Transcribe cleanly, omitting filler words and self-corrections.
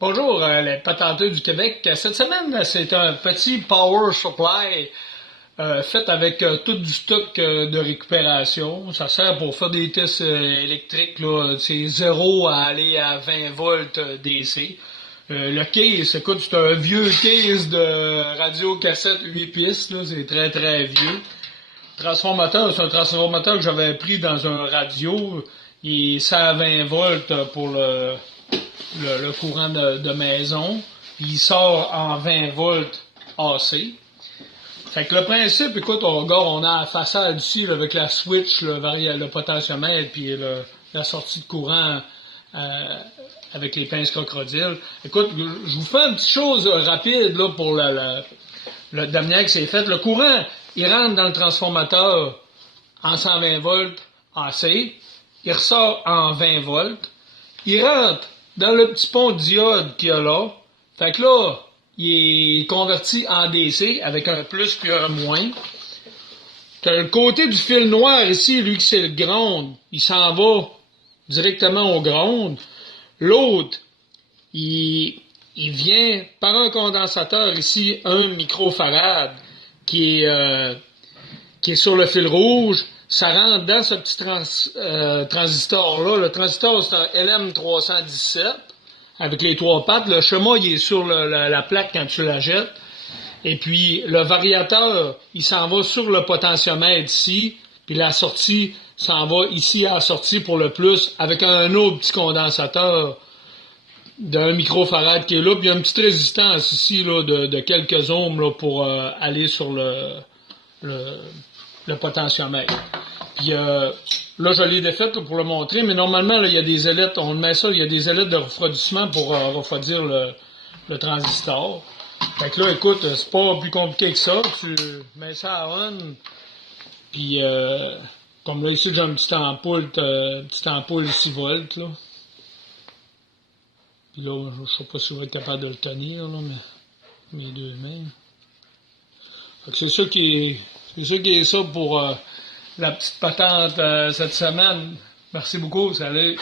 Bonjour, les patenteux du Québec. Cette semaine, c'est un petit power supply fait avec tout du stock de récupération. Ça sert pour faire des tests électriques. Là. C'est 0 à aller à 20 volts DC. Le case, écoute, c'est un vieux case de radio cassette 8 pistes. Là. C'est très très vieux. Transformateur, c'est un transformateur que j'avais pris dans un radio. Il est 120 volts pour le courant de maison. Il sort en 20 volts AC. Fait que le principe, écoute, on a la façade ici là, avec la switch, le potentiomètre, puis la sortie de courant avec les pinces crocodiles. Écoute, je vous fais une petite chose rapide là, pour le dernier que c'est fait. Le courant, il rentre dans le transformateur en 120 volts AC. Il ressort en 20 volts. Il rentre dans le petit pont de diode qu'il y a là. Fait que là, il est converti en DC avec un plus puis un moins. T'as le côté du fil noir ici, lui, qui c'est le ground. Il s'en va directement au ground. L'autre, il vient par un condensateur ici, 1 microfarad, qui est sur le fil rouge. Ça rentre dans ce petit transistor-là. Le transistor, c'est un LM317 avec les trois pattes. Le schéma, il est sur la plaque quand tu la jettes. Et puis, le variateur, il s'en va sur le potentiomètre ici. Puis la sortie s'en va ici à la sortie pour le plus avec un autre petit condensateur d'1 microfarad qui est là. Puis il y a une petite résistance ici là, de quelques ohms là, pour aller sur le potentiomètre. Puis là, je l'ai défaite pour le montrer, mais normalement, là, il y a des ailettes, on met ça, il y a des ailettes de refroidissement pour refroidir le transistor. Fait que là, écoute, c'est pas plus compliqué que ça. Tu mets ça à on, puis comme là, ici, j'ai une petite ampoule 6 volts, là. Puis là, je sais pas si je vais être capable de le tenir, là, mais mes deux mains. Fait que c'est ça pour la petite patente cette semaine. Merci beaucoup, salut.